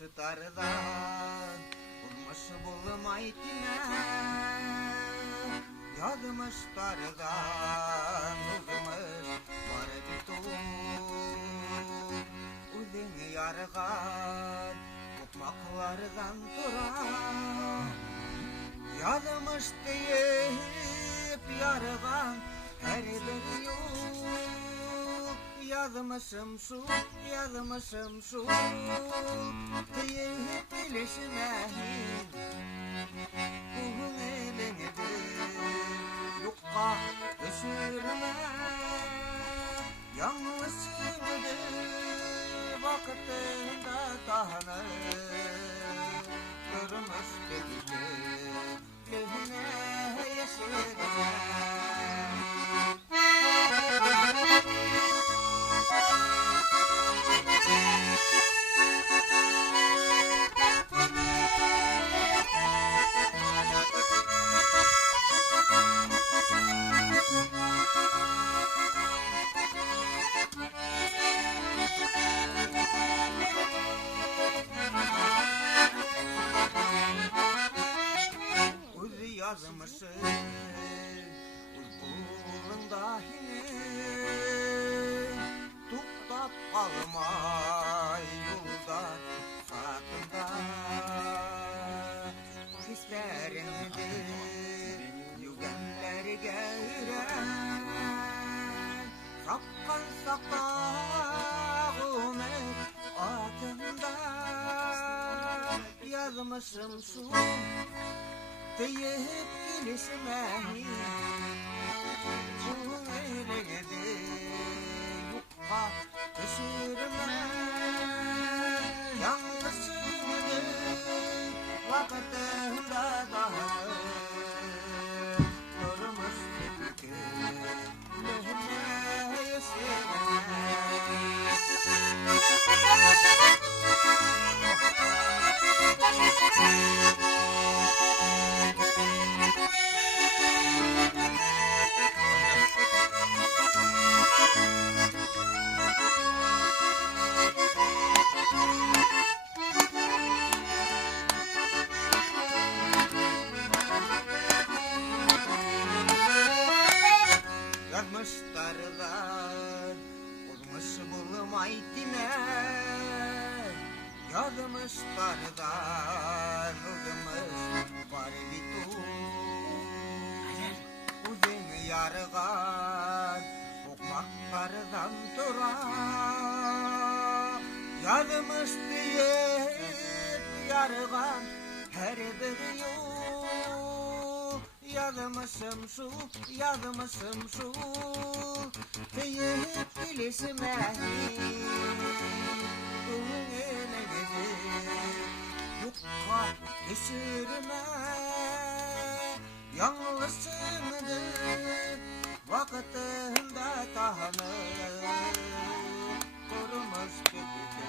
Yazmışlardan olmuş bulmaytine, yazmışlardan olmuş var bitum. Uzun yargan kokmaklardan duran, yazmış deyip yargan her bir yol. Yazmışım şu deyip bilişmeyin, bugün elinizi yokka düşürme. Yanlışımdı vaktinde tanır, durmuş dedi lehine yeşilme. Yazmışım uykulunda tutup kalmay yolda sakında. Hislerinde yügenler gelen, sapkan sakağım atında. Yazmışım şu deyip gelişmeyin, bu elini yukka düşürme. Yanlışımdı vaktinde daha durmuş dedi lehine yeşilme. Yazmışlardan olmuş bulmaytine, yazmışlardan olmuş var bitum. Uzun yargan kokmaklardan duran, yazmış deyip yargan her bir yol. Yazmışım şu deyip bilişmeyin, bugün elinizi yukka düşürme. Yanlışımdı vaktinde tanır, durmuş gitti.